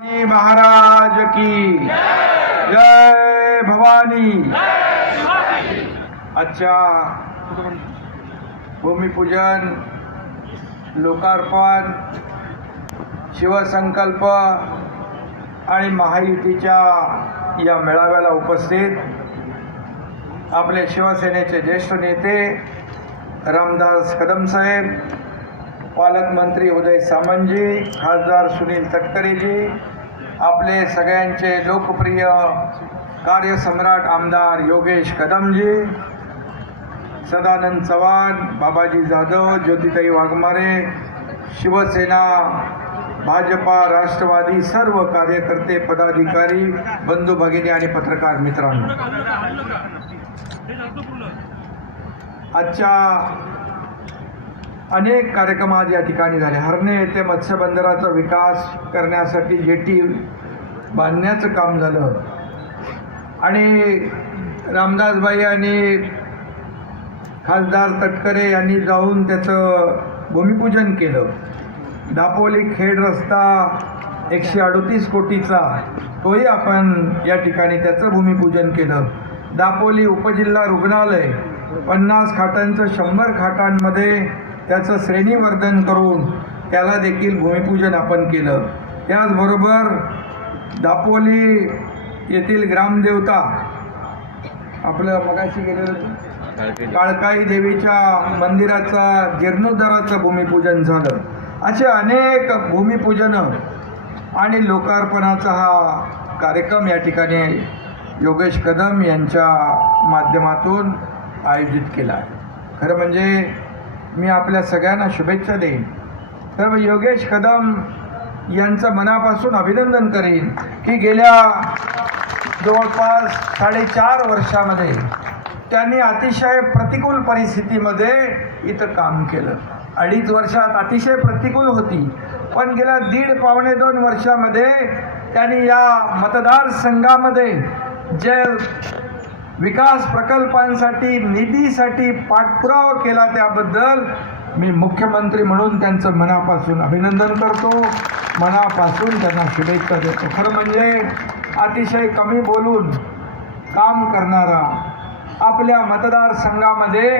महाराज की जय भवानी। अच्छा, भूमिपूजन, लोकार्पण, शिवसंकल्प आणि महायुतीच्या या मेळाव्याला उपस्थित आपले शिवसेनेचे ज्येष्ठ नेते रामदास कदम साहेब, पालकमंत्री उदय सामंतजी, खासदार सुनील तटकरेजी, आपले सगळ्यांचे लोकप्रिय कार्यसम्राट आमदार योगेश कदमजी, सदानंद चव्हाण, बाबाजी जाधव, ज्योतिताई वाघमारे, शिवसेना, भाजपा, राष्ट्रवादी सर्व कार्यकर्ते, पदाधिकारी, बंधू भगिनी आणि पत्रकार मित्रांनो, आजच्या अनेक कार्यक्रम आज या ठिकाणी झाले। हरणे येथे मत्स्यबंदराचा विकास करण्यासाठी जेटी बांधण्याचं काम झालं आणि रामदासबाई आणि खासदार तटकरे यांनी जाऊन त्याचं भूमिपूजन केलं। दापोली खेड रस्ता 138 कोटीचा तोही आपण या ठिकाणी त्याचं भूमिपूजन केलं। दापोली उपजिल्हा रुग्णालय 50 खाटांचं 100 खाटांमध्ये त्याचं श्रेणीवर्धन करून त्याला देखील भूमिपूजन आपण केलं। त्याचबरोबर दापोली येथील ग्रामदेवता आपलं मगाशी गेलेलं काळकाई देवीच्या मंदिराचा जीर्णोद्धाराचं भूमिपूजन झालं। असे अनेक भूमिपूजनं आणि लोकार्पणाचा हा कार्यक्रम या ठिकाणी योगेश कदम यांच्या माध्यमातून आयोजित केला आहे। खरं म्हणजे मी आपल्या सगळ्यांना शुभेच्छा देईन। तर योगेश कदम यांचं मनापासून अभिनंदन करेन की गेल्या जवळपास 4.5 वर्षामध्ये त्यांनी अतिशय प्रतिकूल परिस्थितीमध्ये इथं काम केलं। 2.5 वर्षात अतिशय प्रतिकूल होती, पण गेल्या 1.5-2 वर्षामध्ये त्यांनी या मतदारसंघामध्ये जे विकास प्रकल्पांसाठी निधीसाठी पाठपुरावा केला त्याबद्दल मी मुख्यमंत्री म्हणून त्यांचं मनापासून अभिनंदन करतो, मनापासून त्यांना शुभेच्छा देतो। खरं म्हणजे अतिशय कमी बोलून काम करणारा, आपल्या मतदारसंघामध्ये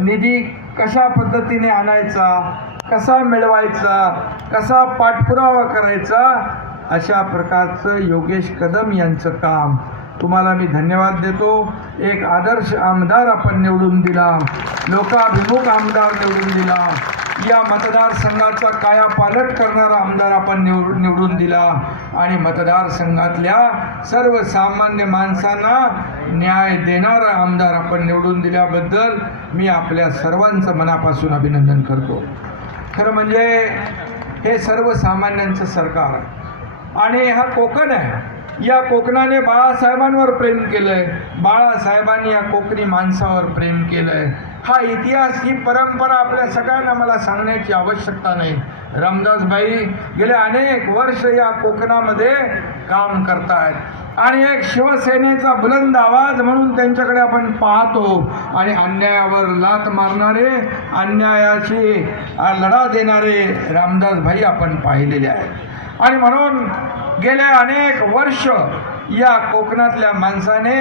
निधी कशा पद्धतीने आणायचा, कसा मिळवायचा, कसा पाठपुरावा करायचा, अशा प्रकारचं योगेश कदम यांचं काम। तुम्हाला मी धन्यवाद देतो। एक आदर्श आमदार आपण निवडून दिला, लोकाभिमुख आमदार निवडून दिला, या मतदारसंघाचा कायापालट करणारा आमदार आपण निवडून दिला आणि मतदारसंघातल्या सर्वसामान्य माणसांना न्याय देणारा आमदार आपण निवडून दिल्याबद्दल मी आपल्या सर्वांचं मनापासून अभिनंदन करतो। खरं म्हणजे हे सर्वसामान्यांचं सरकार आहे आणि हा कोकण आहे। या कोकणाने बाळासाहेबांवर प्रेम केलंय, बाळासाहेबांनी या कोकणी माणसावर प्रेम केलंय। हा इतिहास, ही परंपरा आपल्या सगळ्यांना मला सांगण्याची आवश्यकता नाही। रामदासबाई गेले अनेक वर्ष या कोकणामध्ये काम करतायत आणि एक शिवसेनेचा बुलंद आवाज म्हणून त्यांच्याकडे आपण पाहतो आणि अन्यायावर लाथ मारणारे, अन्यायाशी लढा देणारे रामदासबाई आपण पाहिलेले आहेत आणि म्हणून गेले अनेक वर्ष या कोकणातल्या माणसाने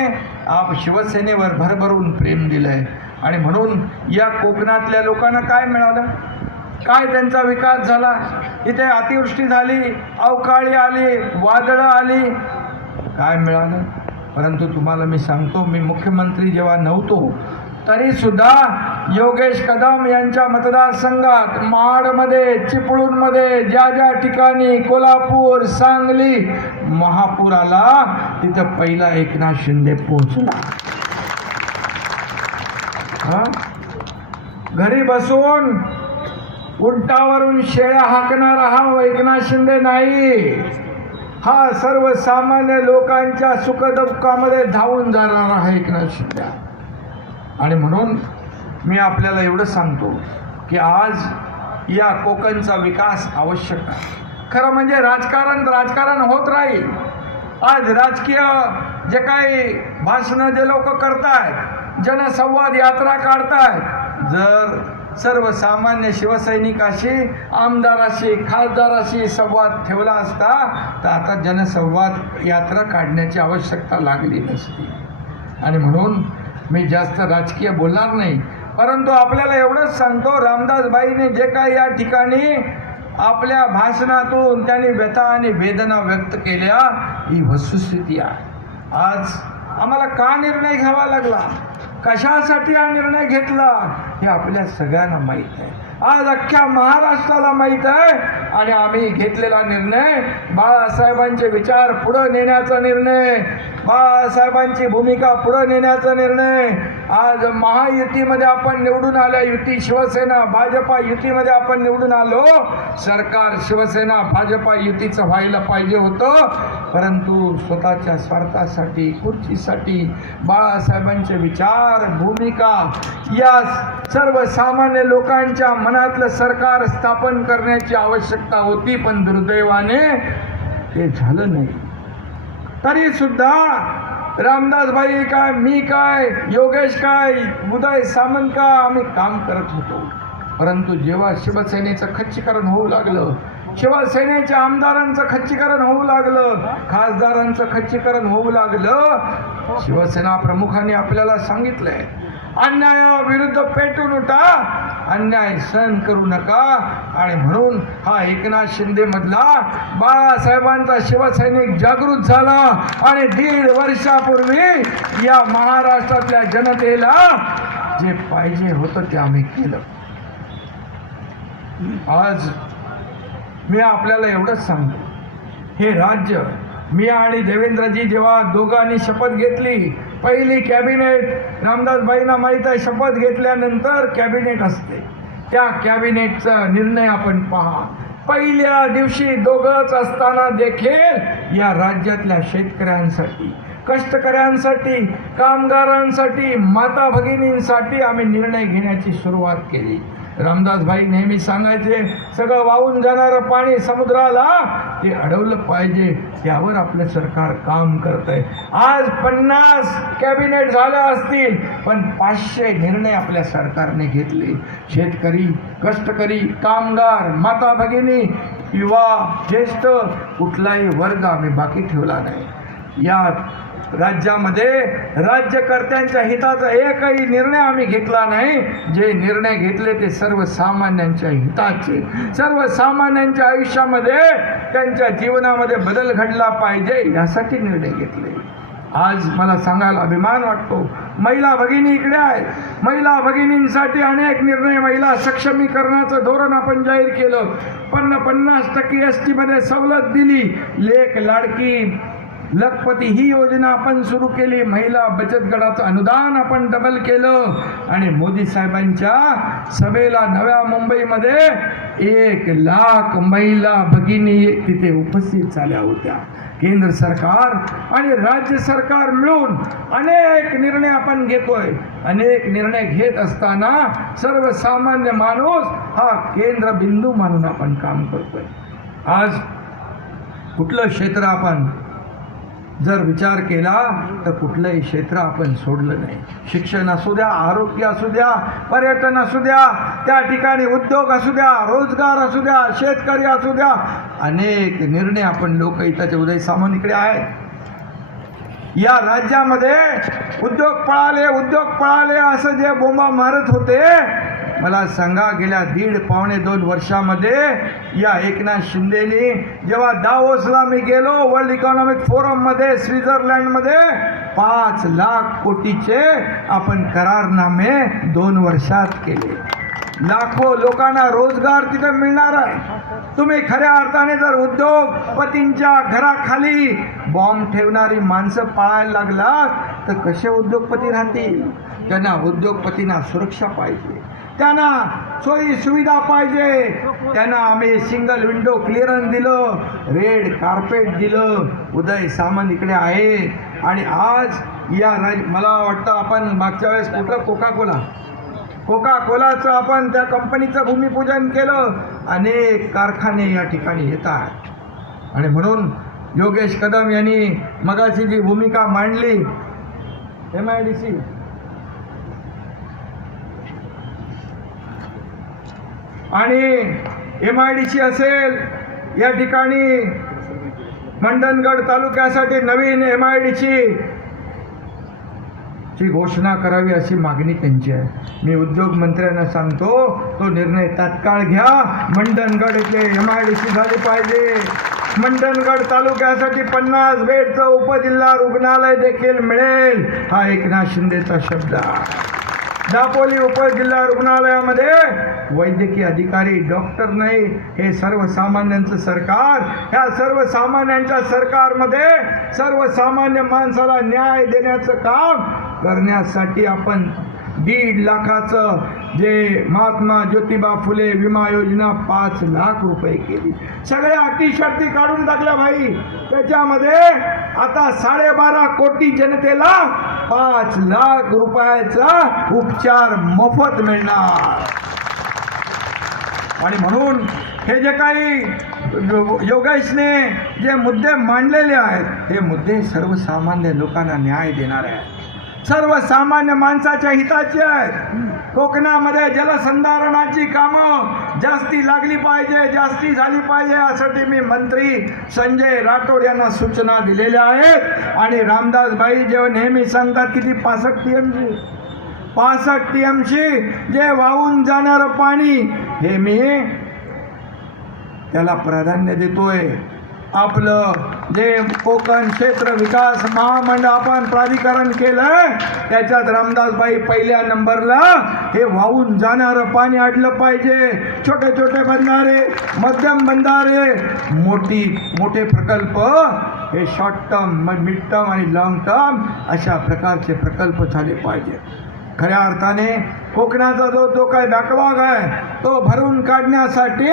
शिवसेनेवर भरभरून प्रेम दिलंय आणि म्हणून या कोकणातल्या लोकांना काय मिळालं, काय त्यांचा विकास झाला। इथे अतिवृष्टी झाली, अवकाळी आली, वादळं आली, काय मिळालं? परंतु तुम्हाला मी सांगतो, मी मुख्यमंत्री जेव्हा नव्हतो तरी सुद्धा योगेश कदम यांच्या मतदारसंघात महाडमध्ये, चिपळूणमध्ये, ज्या ज्या ठिकाणी कोल्हापूर, सांगली महापूर आला तिथं पहिला एकनाथ शिंदे पोहोचला। घरी बसून उंटावरून शेळ्या हाकणारा हा एकनाथ शिंदे नाही, हा सर्वसामान्य लोकांच्या सुखदुःखामध्ये धावून जाणारा हा एकनाथ शिंदे। आणि म्हणून मी आपल्याला एवढं सांगतो की आज या कोकणचा विकास आवश्यक आहे। खरं म्हणजे राजकारण होत राहील। आज राजकीय जे काही भाषणं जे लोक करतायत, जनसंवाद यात्रा काढतायत, जर सर्वसामान्य शिवसैनिकाशी, आमदाराशी, खासदाराशी संवाद ठेवला असता तर आता जनसंवाद यात्रा काढण्याची आवश्यकता लागली नसती. आणि म्हणून मी जास्त राजकीय बोलणार नाही, परंतु आपल्याला एवढंच सांगतो, रामदासबाईंनी जे काही या ठिकाणी आपल्या भाषणातून त्यांनी व्यथा आणि वेदना व्यक्त केल्या ही वस्तुस्थिती आहे. आज आम्हाला का निर्णय घ्यावा लागला, कशासाठी हा निर्णय घेतला हे आपल्या सगळ्यांना माहीत आहे. आज अख्ख्या महाराष्ट्राला माहीत आहे. आणि आम्ही घेतलेला निर्णय बाळासाहेबांचे विचार पुढे नेण्याचा निर्णय, बाळासाहेबांची भूमिका पुढे नेण्याचा निर्णय. आज महायुतीमध्ये आपण निवडून आल्या, युती शिवसेना भाजपा युतीमध्ये आपण निवडून आलो. सरकार शिवसेना भाजपा युतीचं व्हायला पाहिजे होतं, परंतु स्वतःच्या स्वार्थासाठी, खुर्चीसाठी बाळासाहेबांचे विचार, भूमिका या सर्वसामान्य लोकांच्या मनातलं सरकार स्थापन करण्याची आवश्यकता होती, पण दुर्दैवाने ते झालं नाही. तरी सुद्धा रामदासबाई काय, मी काय, योगेश काय, उदय सामंत काय आम्ही काम करत होतो. परंतु जेव्हा शिवसेनेचं खच्चीकरण होऊ लागलं, शिवसेनेच्या आमदारांचं खच्चीकरण होऊ लागलं, खासदारांचं खच्चीकरण होऊ लागलं, शिवसेना प्रमुखांनी आपल्याला सांगितलंय अन्यायाविरुद्ध पेटून उठा, अन्याय सहन करू नका. आणि म्हणून हा एकनाथ शिंदे मधला बाळासाहेबांचा शिवसैनिक जागृत झाला आणि 1.5 वर्षापूर्वी या महाराष्ट्रातल्या जनतेला जे पाहिजे होतं ते आम्ही केलं. आज मी आपल्याला एवढंच सांगतो, हे राज्य, मी आणि देवेंद्रजी जेव्हा दोघांनी शपथ घेतली, पहिली कॅबिनेट रामदासबाईंना माहीत आहे, शपथ घेतल्यानंतर कॅबिनेट असते, त्या कॅबिनेटचा निर्णय आपण पहा. पहिल्या दिवशी दोघंच असताना देखील या राज्यातल्या शेतकऱ्यांसाठी, कष्टकऱ्यांसाठी, कामगारांसाठी, माता भगिनींसाठी आम्ही निर्णय घेण्याची सुरुवात केली. रामदासबाई नेहमी सांगायचे, सगळं वाहून जाणारं पाणी समुद्राला ते अडवलं पाहिजे, त्यावर आपलं सरकार काम करतंय. आज 50 कॅबिनेट झाल्या असतील, पण 500 निर्णय आपल्या सरकारने घेतले. शेतकरी, कष्टकरी, कामगार, माता भगिनी, युवा, ज्येष्ठ कुठलाही वर्ग आम्ही बाकी ठेवला नाही. या राज्यामध्ये राज्यकर्त्यांच्या हिताचा एकही निर्णय आम्ही घेतला नाही. जे निर्णय घेतले ते सर्वसामान्यांच्या हिताचे, सर्वसामान्यांच्या आयुष्यामध्ये, त्यांच्या जीवनामध्ये बदल घडला पाहिजे यासाठी निर्णय घेतले. आज मला सांगायला अभिमान वाटतो, महिला भगिनी इकडे आहेत, महिला भगिनींसाठी अनेक निर्णय, महिला सक्षमीकरणाचं धोरण आपण जाहीर केलं. 50% ST मध्ये सवलत दिली, लेक लाडकी लखपती ही योजना आपण सुरू केली, महिला बचत गटाचं अनुदान आपण डबल केलं. आणि मोदी साहेबांच्या सभेला नव्या मुंबईमध्ये 1 लाख महिला भगिनी तिथे उपस्थित झाल्या होत्या. केंद्र सरकार आणि राज्य सरकार मिळून अनेक निर्णय आपण घेतोय. अनेक निर्णय घेत असताना सर्वसामान्य माणूस हा केंद्रबिंदू मानून आपण काम करतोय. आज कुठलं क्षेत्र आपण जर विचार केला तर कुठलंही क्षेत्र आपण सोडलं नाही. शिक्षण असू द्या, आरोग्य असू द्या, पर्यटन असू द्या, त्या ठिकाणी उद्योग असू द्या, रोजगार असू द्या, शेतकरी असू द्या, अनेक निर्णय आपण लोकहिताचे, उदय सामंत इकडे आहेत, या राज्यामध्ये उद्योग पळाले असं जे बोंबा मारत होते, मला सांगा गेल्या 1.5-2 वर्षामध्ये या एकनाथ शिंदेनी, जेव्हा दावोसला मी गेलो वर्ल्ड इकॉनॉमिक फोरममध्ये स्वित्झर्लंडमध्ये, 5 लाख कोटीचे आपण करारनामे 2 वर्षात केले. लाखो लोकांना रोजगार तिथे मिळणार आहे. तुम्ही खऱ्या अर्थाने जर उद्योगपतींच्या घराखाली बॉम्ब ठेवणारी माणसं पाळायला लागलात तर कसे उद्योगपती राहतील? त्यांना उद्योगपतींना सुरक्षा पाहिजे, त्यांना सोयी सुविधा पाहिजे, त्यांना आम्ही सिंगल विंडो क्लिअरन्स दिलं, रेड कार्पेट दिलं. उदय सामंत इकडे आहे. आणि आज या मला वाटतं आपण मागच्या वेळेस कुठलं कोका कोलाचं आपण त्या कंपनीचं भूमिपूजन केलं. अनेक कारखाने या ठिकाणी येत आहेत. आणि म्हणून योगेश कदम यांनी मगाची जी भूमिका मांडली, MIDC आणि MIDC असेल, या ठिकाणी मंडणगड तालुक्यासाठी नवीन MIDC ची घोषणा करावी अशी मागणी त्यांची आहे. मी उद्योग मंत्र्यांना सांगतो, तो निर्णय तात्काळ घ्या. मंडणगड येथे MIDC झाली पाहिजे. मंडणगड तालुक्यासाठी 50 बेडचं उपजिल्हा रुग्णालय देखील मिळेल, हा एकनाथ शिंदेचा शब्द आहे. दापोली उपजिल्हा रुग्णालयामध्ये वैद्यकीय अधिकारी, डॉक्टर नाही, हे सर्वसामान्यांचं सरकार. ह्या सर्वसामान्यांच्या सरकारमध्ये सर्वसामान्य माणसाला न्याय देण्याचं काम करण्यासाठी आपण 1.5 लाखाचं जे महात्मा ज्योतिबा फुले विमा योजना 5 लाख रुपये केली. सगळ्या अटी शर्ती काढून टाकल्या भाई. त्याच्यामध्ये आता 12.5 कोटी जनतेला 5 लाख रुपयाचा उपचार मोफत मिळणार. आणि म्हणून हे जे काही योगेशने जे मुद्दे मांडलेले आहेत, हे मुद्दे सर्वसामान्य लोकांना न्याय देणारे आहेत, सर्वसामान्य माणसाच्या हिताचे आहेत. कोकणामध्ये जलसंधारणाची कामं जास्ती लागली पाहिजे, जास्ती झाली पाहिजे, यासाठी मी मंत्री संजय राठोड यांना सूचना दिलेल्या आहेत. आणि रामदासबाई जेव्हा नेहमी सांगतात किती 65 TMC जे वाहून जाणारं पाणी, हे मी त्याला प्राधान्य देतोय. आपलं जे कोकण क्षेत्र विकास महामंडळ आपण प्राधिकरण केलंय, त्याच्यात रामदासबाई पहिल्या नंबरला हे वाहून जाणारं पाणी अडलं पाहिजे. छोटे छोटे बंधारे, मध्यम बंधारे, मोठे प्रकल्प, हे शॉर्ट टर्म, मिड टर्म आणि लॉंग टर्म अशा प्रकारचे प्रकल्प झाले पाहिजे. खऱ्या अर्थाने कोकणाचा जो काही बॅकलॉग आहे तो भरून काढण्यासाठी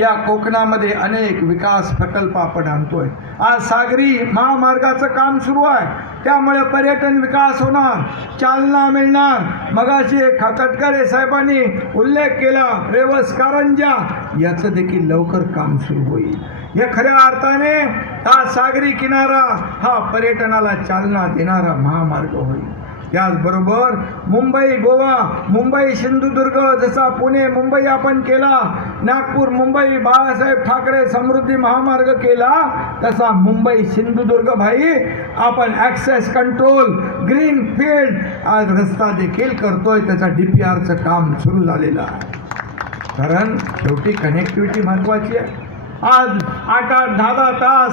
या कोकणामध्ये अनेक विकास प्रकल्प आपण आणतोय. आज सागरी महामार्गाचं काम सुरू आहे, त्यामुळे पर्यटन विकास होणार, चालना मिळणार. मगाशी तटकरे साहेबांनी उल्लेख केला रेवस कारंजा, याचं देखील लवकर काम सुरू होईल. या खऱ्या अर्थाने हा सागरी किनारा हा पर्यटनाला चालना देणारा महामार्ग होईल. त्याचबरोबर मुंबई गोवा, मुंबई सिंधुदुर्ग, जसा पुणे मुंबई आपण केला, नागपूर मुंबई बाळासाहेब ठाकरे समृद्धी महामार्ग केला, तसा मुंबई सिंधुदुर्ग भाई आपण ॲक्सेस कंट्रोल ग्रीन फील्ड आज रस्ता देखील करतोय. त्याचा DPRचं काम सुरू झालेलं आहे. कारण शेवटी कनेक्टिव्हिटी महत्त्वाची आहे. आज 8-8, 10-10 तास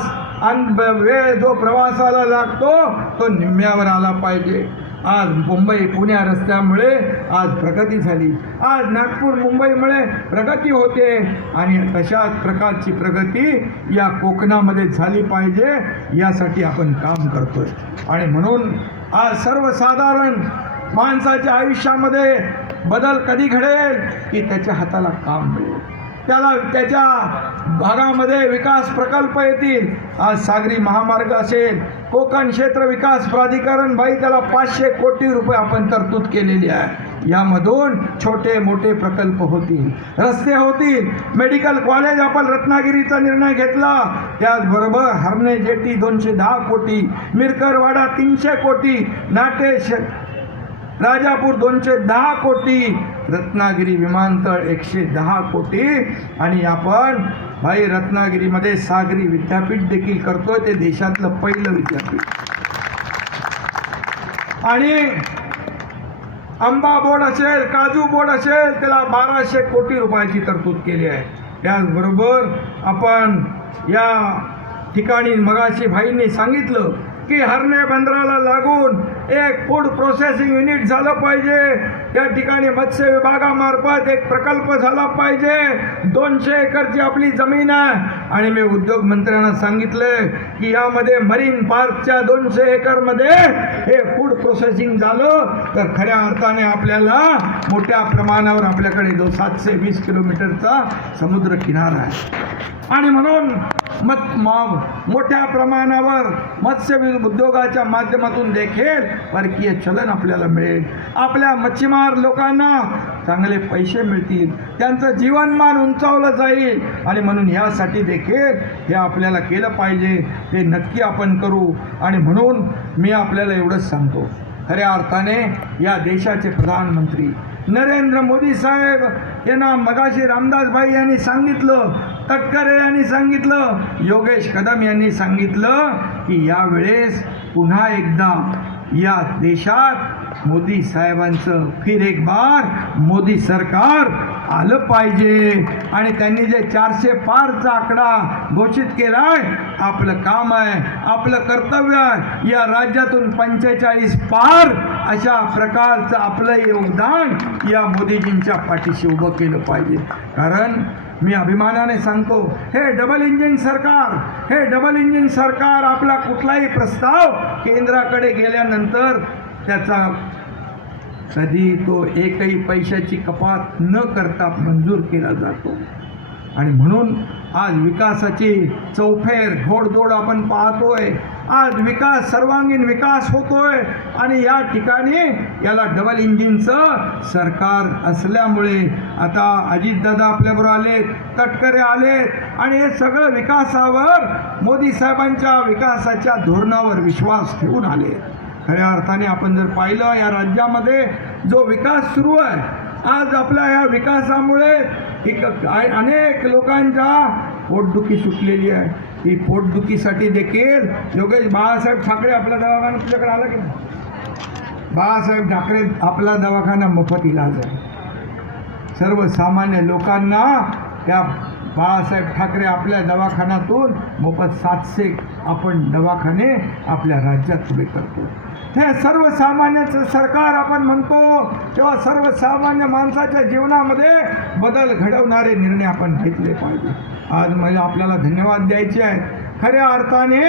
वेळ जो प्रवासाला लागतो तो निम्म्यावर आला पाहिजे. आज मुंबई पुण्या रस्त्यामुळे आज प्रगती झाली, आज नागपूर मुंबईमुळे प्रगती होते, आणि तशाच प्रकारची प्रगती या कोकणामध्ये झाली पाहिजे, यासाठी आपण काम करतोय. आणि म्हणून आज सर्वसाधारण माणसाच्या आयुष्यामध्ये बदल कधी घडेल की त्याच्या हाताला काम मिळेल, त्याला त्याच्या भागामध्ये विकास प्रकल्प येतील. आज सागरी महामार्ग असेल, कोकण क्षेत्र विकास प्राधिकरण भाई त्याला 500 कोटी रुपये आपण तरतूद केलेली आहे. यामधून छोटे मोठे प्रकल्प होतील, रस्ते होतील, मेडिकल कॉलेज आपण रत्नागिरीचा निर्णय घेतला. त्याचबरोबर हरणे जेटी 210 कोटी, मिरकरवाडा 300 कोटी, नाटेश राजापूर 210 कोटी, रत्नागिरी विमानतळ 110 कोटी, आणि आपण भाई रत्नागिरीमध्ये सागरी विद्यापीठ देखील करतोय. ते देशातलं पहिलं विद्यापीठ. आणि आंबा बोर्ड असेल, काजू बोर्ड असेल, त्याला 1200 कोटी रुपयाची तरतूद केली आहे. त्याचबरोबर आपण या ठिकाणी मगाशी भाईंनी सांगितलं की हरणे बंदराला लागून एक फूड प्रोसेसिंग युनिट झालं पाहिजे. त्या ठिकाणी मत्स्य विभागामार्फत एक प्रकल्प झाला पाहिजे. 200 एकरची आपली जमीन आहे, आणि मी उद्योग मंत्र्यांना सांगितले की यामध्ये मरीन पार्कच्या 200 एकरमध्ये हे फूड प्रोसेसिंग झालं तर खऱ्या अर्थाने आपल्याला मोठ्या प्रमाणावर आपल्याकडे 720 किलोमीटरचा समुद्र किनारा आहे. आणि म्हणून मोठ्या प्रमाणावर मत्स्य उद्योगाच्या माध्यमातून देखील परकीय चलन आपल्याला मिळेल. आपल्या मच्छीमार लोकांना चांगले पैसे मिळतील, त्यांचं जीवनमान उंचावलं जाईल. आणि म्हणून यासाठी देखील हे आपल्याला केलं पाहिजे, ते नक्की आपण करू. आणि म्हणून मी आपल्याला एवढंच सांगतो, खऱ्या अर्थाने या देशाचे प्रधानमंत्री, नरेंद्र मोदी साहेब यांना मगाशी रामदासभाई यांनी सांगितलं, तटकरे यांनी सांगितलं, योगेश कदम यांनी सांगितलं की यावेळेस पुन्हा एकदा या देशात मोदी साहेबांचं फिर एक बार मोदी सरकार आलं पाहिजे. आणि त्यांनी जे 400 पारचा आकडा घोषित केलाय, आपलं काम आहे, आपलं कर्तव्य आहे या राज्यातून 45 पार अशा प्रकारचं आपलं योगदान या मोदीजींच्या पाठीशी उभं केलं पाहिजे. कारण मी अभिमानाने सांगतो, हे डबल इंजिन सरकार आपला कुठलाही प्रस्ताव केंद्राकडे गेल्यानंतर त्याचा कधी तो एकही पैशाची कपात न करता मंजूर केला जातो. आणि म्हणून आज विकासाची चौफेर घोडदौड आपण पाहतोय. आज विकास, सर्वांगीण विकास होतोय. आणि या ठिकाणी याला डबल इंजिनचं सरकार असल्यामुळे आता अजितदादा आपल्याबरोबर आले, तटकरे आले आणि हे सगळं विकासावर, मोदी साहेबांच्या विकासाच्या धोरणावर विश्वास ठेवून आले. खऱ्या अर्थाने आपण जर पाहिलं या राज्यामध्ये जो विकास सुरू आहे, आज आपल्या या विकासामुळे अनेक लोकांच्या पोटदुखी सुटलेली आहे. ही पोटदुखीसाठी देखील योगेश बाळासाहेब ठाकरे आपला दवाखाना तुझ्याकडे आला की नाही? बाळासाहेब ठाकरे आपला दवाखाना मोफत इलाज आहे. सर्वसामान्य लोकांना त्या बाळासाहेब ठाकरे आपल्या दवाखान्यातून मोफत 700 आपण दवाखाने आपल्या राज्यात उभे करतो. हे सर्वसामान्याचं सरकार आपण म्हणतो तेव्हा सर्वसामान्य माणसाच्या जीवनामध्ये बदल घडवणारे निर्णय आपण घेतले पाहिजे. आज मला आपल्याला धन्यवाद द्यायचे आहेत. खऱ्या अर्थाने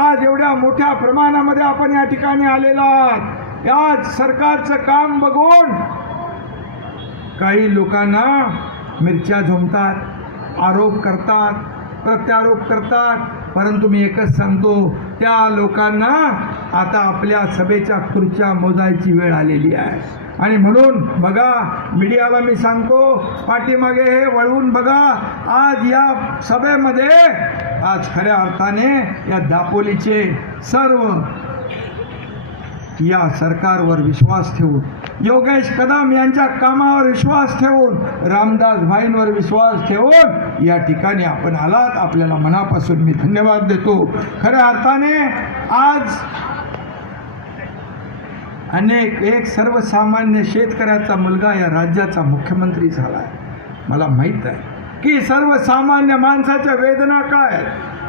आज एवढ्या मोठ्या प्रमाणामध्ये आपण या ठिकाणी आलेला आहात. आज सरकारचं काम बघून काही लोकांना मिरच्या झोमतात, आरोप करतात, प्रत्यारोप करतात. परंतु मी एकच सांगतो, त्या लोकांना आता आपल्या सभेच्या खुर्च्या मोजायची वेळ आलेली आहे. आणि म्हणून बघा, मीडियाला मी सांगतो, पाठीमागे हे वळवून बघा. आज या सभेमध्ये आज खऱ्या अर्थाने या दापोलीचे सर्व या सरकारवर विश्वास ठेवून, योगेश कदम यांच्या कामावर विश्वास ठेवून, रामदासभाईंवर विश्वास ठेवून या ठिकाणी आपण आलात. आपल्याला मनापासून मी धन्यवाद देतो. खऱ्या अर्थाने आज एक सर्वसामान्य शेतकऱ्याचा मुलगा या राज्याचा मुख्यमंत्री झाला आहे. मला माहीत आहे की सर्वसामान्य माणसाच्या वेदना काय,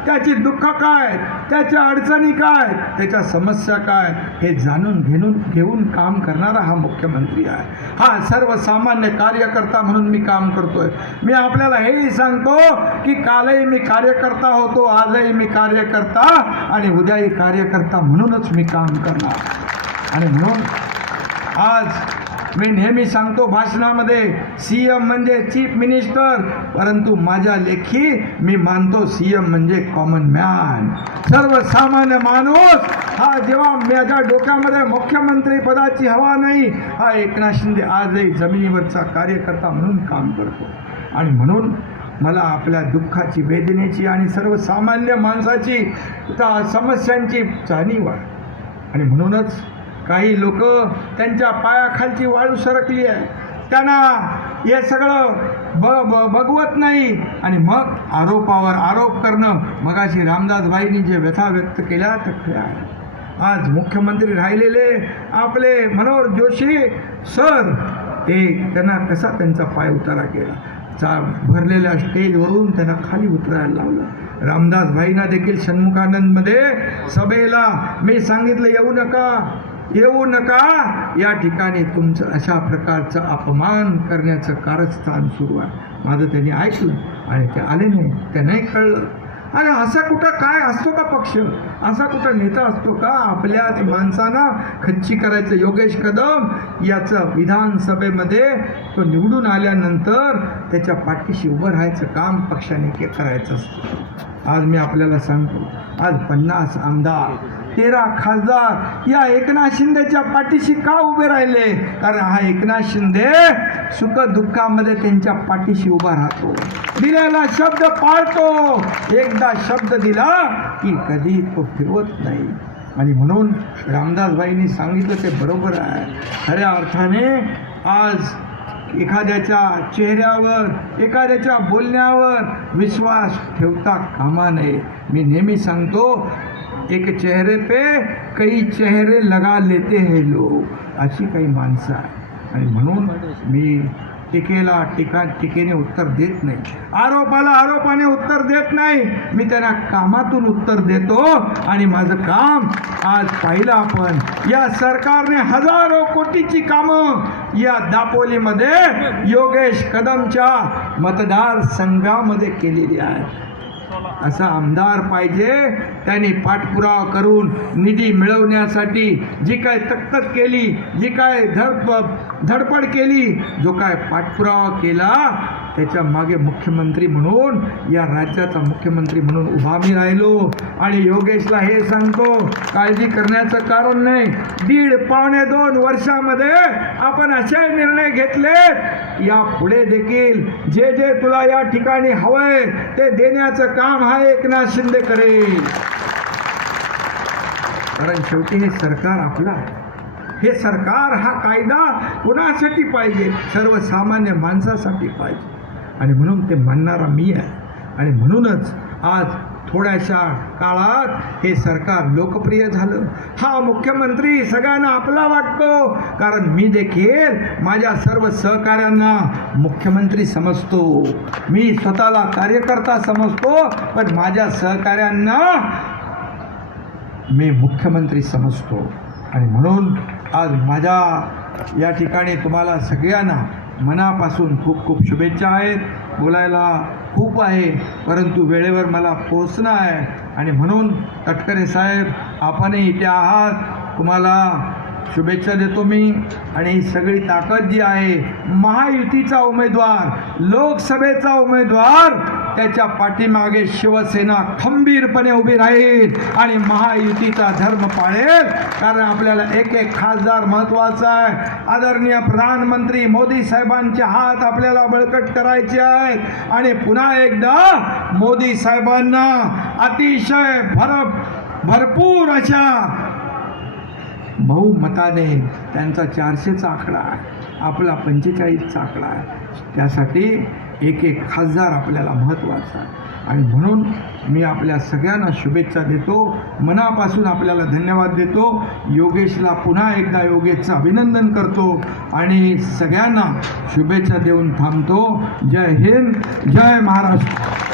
त्याची दुःख काय, त्याच्या अडचणी काय, त्याच्या समस्या काय हे जाणून घेऊन काम करणारा हा मुख्यमंत्री आहे. हा सर्वसामान्य कार्यकर्ता म्हणून मी काम करतोय. मी आपल्याला हेही सांगतो की कालही मी कार्यकर्ता होतो, आजही मी कार्यकर्ता आणि उद्याही कार्यकर्ता म्हणूनच मी काम करणार. आणि म्हणून आज मी नेहमी सांगतो भाषणामध्ये, CM म्हणजे चीफ मिनिस्टर, परंतु माझ्या लेखी मी मानतो CM म्हणजे कॉमन मॅन, सर्वसामान्य माणूस. हा जेव्हा माझ्या डोक्यामध्ये मुख्यमंत्री पदाची हवा नाही, हा एकनाथ शिंदे आजही जमिनीवरचा कार्यकर्ता म्हणून काम करतो. आणि म्हणून मला आपल्या दुःखाची, वेदनेची आणि सर्वसामान्य माणसाची समस्यांची जाणीव आहे. आणि म्हणूनच काही लोक त्यांच्या पायाखालची वाळू सरकली आहे, त्यांना हे सगळं बघवत नाही आणि मग आरोपावर आरोप करणं. मगाशी रामदासभाईंनी जे व्यथा व्यक्त केल्या त्या खऱ्या आहे. आज मुख्यमंत्री राहिलेले आपले मनोहर जोशी सर, त्यांना कसा त्यांचा पाय उतारा केला, भरलेल्या स्टेजवरून त्यांना खाली उतरायला लावलं. रामदासभाईंना देखील षण्मुखानंदमध्ये सभेला मी सांगितलं, येऊ नका या ठिकाणी तुमचं अशा प्रकारचं अपमान करण्याचं कारस्थान सुरू आहे. माझं त्यांनी ऐकलं आणि ते आले नाही, त्यांनाही कळलं. आणि असा कुठं काय असतो का पक्ष, असा कुठं नेता असतो का आपल्या माणसांना खच्ची करायचं. योगेश कदम याचं विधानसभेमध्ये तो निवडून आल्यानंतर त्याच्या पाठीशी उभं राहायचं काम पक्षाने करायचं असतं. आज मी आपल्याला सांगतो, आज 50 आमदार, 13 खासदार या एकनाथ शिंदेच्या पाठीशी का उभे राहिले? कारण हा एकनाथ शिंदे सुख दुःखामध्ये त्यांच्या पाठीशी उभा राहतो, दिलेला शब्द पाळतो. एकदा शब्द दिला की कधी तो फिरवत नाही. आणि म्हणून रामदासभाईंनी सांगितलं ते बरोबर आहे. खऱ्या अर्थाने आज एखाद्याच्या चेहऱ्यावर एखाद्याच्या बोलण्यावर विश्वास ठेवता कामा नये. मी नेहमी सांगतो, एक चेहरे पे कई चेहरे लगा लेते हैं लोग, अशी काही माणसं आहे. आणि म्हणून मी टीकेला टीकेने उत्तर देत नाही, आरोपाला आरोपाने उत्तर देत नाही. मी त्यांना कामातून उत्तर देतो. आणि माझं काम आज पाहिलं आपण, या सरकारने हजारो कोटीची कामं या दापोलीमध्ये योगेश कदमच्या मतदारसंघामध्ये केलेली आहे. असा आमदार पाहिजे, त्यांनी पाठपुरावा करून निधी मिळवण्यासाठी जी काय तकतक केली, जी काय धडपड केली, जो काय पाठपुरावा केला, त्याच्या मागे मुख्यमंत्री म्हणून, या राज्याचा मुख्यमंत्री म्हणून उभा मी राहिलो. आणि योगेशला हे सांगतो, काळजी करण्याचं कारण नाही. 1.5-2 वर्षामध्ये आपण असे निर्णय घेतलेत, या पुढे देखील जे जे तुला या ठिकाणी हवंय ते देण्याचं काम हा एकनाथ शिंदे करेल. कारण शेवटी हे सरकार आपलं आहे. हे सरकार, हा कायदा कुणासाठी पाहिजे? सर्वसामान्य माणसासाठी पाहिजे. आणि म्हणून ते मानणारा मी आहे. आणि म्हणूनच आज थोड्याशा काळात हे सरकार लोकप्रिय झालं. हा मुख्यमंत्री सगळ्यांना आपला वाटतो, कारण मी देखील माझ्या सर्व सहकाऱ्यांना मुख्यमंत्री समजतो. मी स्वतःला कार्यकर्ता समजतो, पण माझ्या सहकाऱ्यांना मी मुख्यमंत्री समजतो. आणि म्हणून आज माझ्या या ठिकाणी तुम्हाला सगळ्यांना मनापासून खूप खूप शुभेच्छा आहेत. बोलायला खूप आहे, परंतु वेळेवर मला पोहोचणं आहे. आणि म्हणून तटकरे साहेब, आपणही इथे आहात, तुम्हाला शुभेच्छा देतो मी. आणि ही सगळी ताकद जी आहे, महायुतीचा उमेदवार, लोकसभेचा उमेदवार, त्याच्या पाठीमागे शिवसेना खंबीरपणे उभी राहील आणि महायुतीचा धर्म पाळेल. कारण आपल्याला एक एक खासदार महत्त्वाचा आहे. आदरणीय प्रधानमंत्री मोदी साहेबांचे हात आपल्याला बळकट करायचे आहेत. आणि पुन्हा एकदा मोदी साहेबांना अतिशय भरपूर अशा बहुमताने, त्यांचा 400चा आकडा आहे, आपला 45चा आकडा आहे, त्यासाठी एक एक खासदार आपल्याला महत्त्वाचा आहे. आणि म्हणून मी आपल्या सगळ्यांना शुभेच्छा देतो, मनापासून आपल्याला धन्यवाद देतो. योगेशला पुन्हा एकदा योगेशचं अभिनंदन करतो आणि सगळ्यांना शुभेच्छा देऊन थांबतो. जय हिंद, जय महाराष्ट्र.